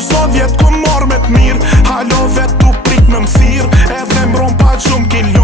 muj sovjet ku mor me t'mirë. Halo vet tu prit me m'thirë, edhe mbron pa gjumë ki